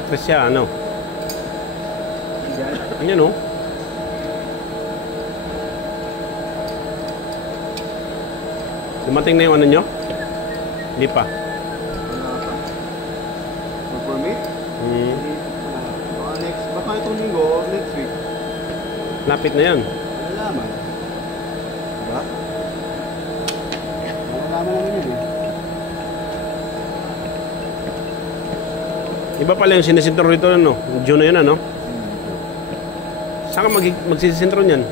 Patricia, ano? Yan o. Dumating na yung ano nyo? Hindi pa. Wala pa. Mag-permit? Baka itong linggo or next week. Lapit na yan. Malalaman. Diba? Malalaman naman yun eh. Iba pala yung sinisintro rito, ano? June na yun, ano? Saan ka magsisintro niyan?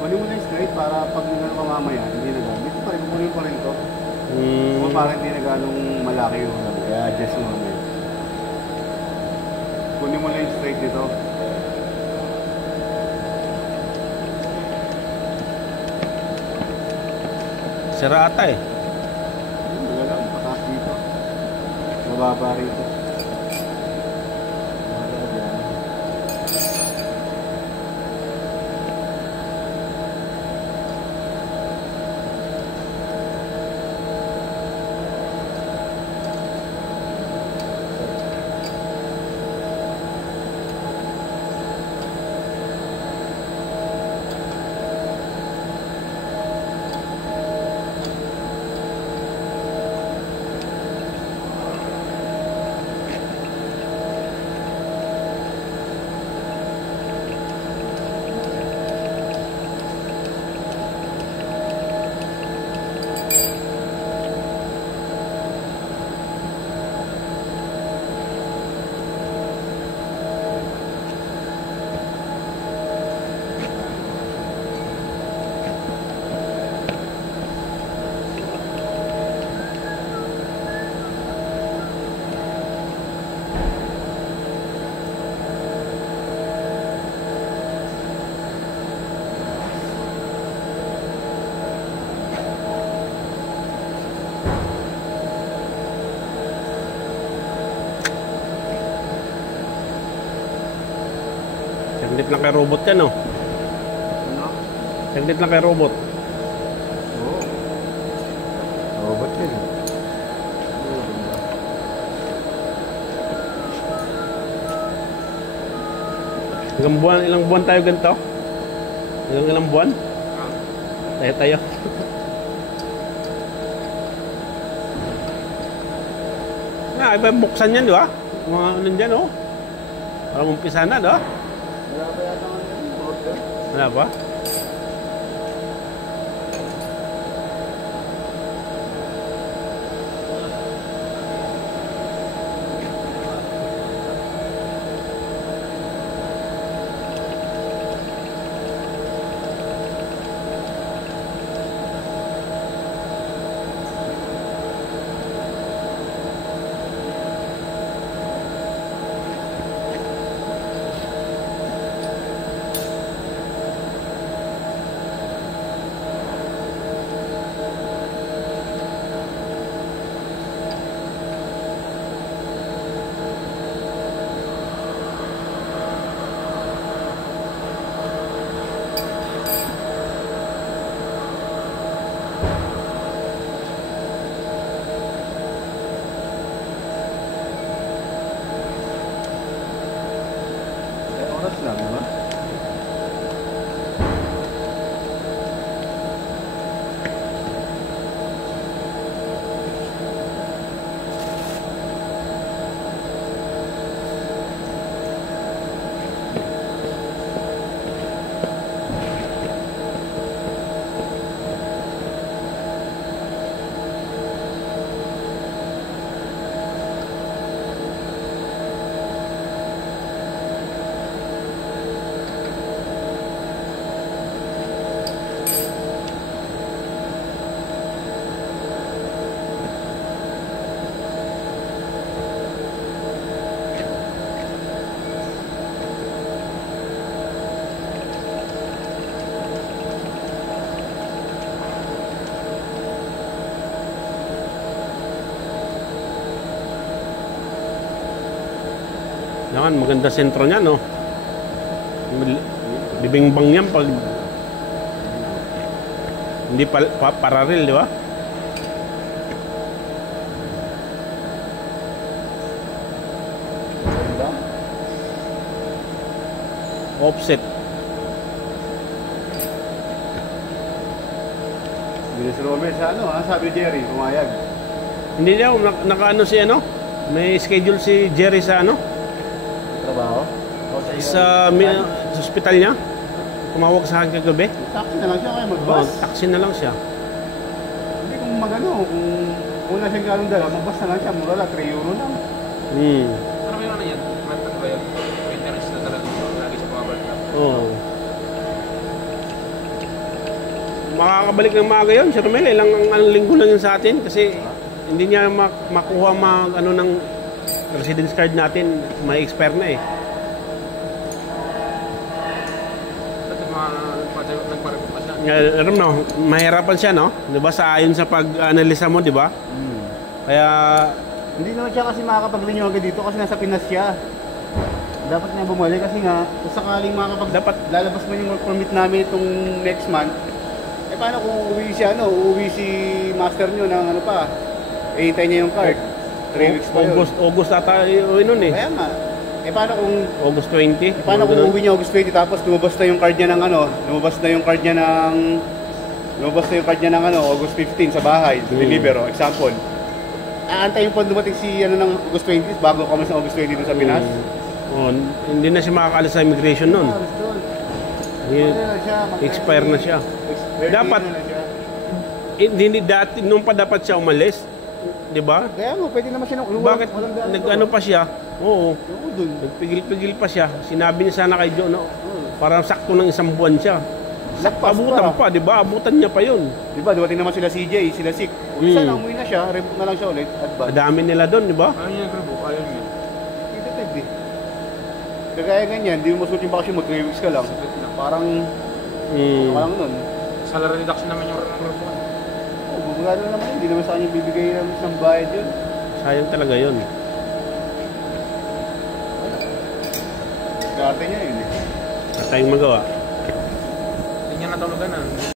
Kunin mo na yung straight para pag nagano ka mamaya, hindi na gano'n. Dito pa rin, kunin pa rin ito. Kung parang hindi na gano'ng malaki yung ano, kaya adjust mo mamaya. Kunin mo na yung straight dito. Sira ata eh. Wala lang, pataas dito. Mababa rito. Saglit lang kay robot ka, no? Ano? Saglit lang kay robot. Oo. Robot yun. Hanggang buwan, ilang buwan tayo ganito? Hanggang ilang buwan? Tayo. Iba buksan yan, di ba? Mga ano dyan, oh. Parang umpisa na, di ba? Wala pa yata nga yung order? Wala ba? Oras lang, di ba? Yan, maganda sentro niya, no? Bibingbang yan pag hindi pararil, di ba? Offset. Hindi si Romel sa ano, sabi ni Jerry, pumayag. Hindi daw, nakaano si ano? May schedule si Jerry sa ano? Trabaho? Sa hospital niya. Tumawag sa akin kagabi. Taxi na lang siya kaya Oh, mag-bus. taxi na lang siya. Hindi kung magano, kung una siyang ganong dala, mag-bus na lang siya, mura lang, 3 euro lang. Ano may ano yan? Mantag ba yan? Interest na talaga lagi sa mga balik. Oo. Makakabalik ng maaga yun, Sir Mel. Ilang linggo lang yun sa atin kasi hindi niya makuha ano ng residence card natin. May expire na eh. Nagparapin pa siya. Alam no, mahirapan siya no? 'Di ba sa ayon sa pag-analisa mo, 'di ba? Kaya Hindi naman siya kasi makakapag-renew agad dito kasi nasa Pinas siya. Dapat niya bumalik kasi nga, kung sakaling Dapat lalabas mo yung work permit namin itong next month, eh paano kung uuwi si master nyo ng ano pa, eh hintay niya yung card. 3 weeks pa yun. August ata yun nun eh. Kaya nga, eh paano kung August 20. Paano kung uuwi niya August 20 tapos lumabas na yung card niya ng ano, lumabas na yung card niya ng ano, August 15 sa bahay, deliver, example. Aantayin po dumating si ano ng August 20 bago kami sa August 20 dun sa Pinas. Oh, hindi na siya makakaalis sa immigration nun. Expire na siya. Dapat hindi dati nung pa dapat siya umalis. 'Di ba? Kaya mo, pwede naman siya Bakit nag-ano pa siya? Oo. Dun. Nagpigil-pigil pa siya. Sinabi niya sana kay John, no? Parang sakto ng 1 buwan siya. Abutan pa, di ba? Abutan niya pa yun. Di ba, dumating naman sila CJ, sila Sik. Kung isa lang umuwi na siya, rebook na lang siya ulit. Advance. Madami nila doon, di ba? Ayaw niya nag-rebook, ayaw niya. Hindi pwede. Kagaya ganyan, di mo masuot yung bakasyon mo, 3 weeks ka lang. Parang, parang nun. Salary reduction naman yung rebook. Oo, bumagano naman yun. Hindi naman sa kanya bibigay ng bayad yun. Sayang talaga yun. Dati niya yun eh. At tayong magawa. Hindi niya natulugan na.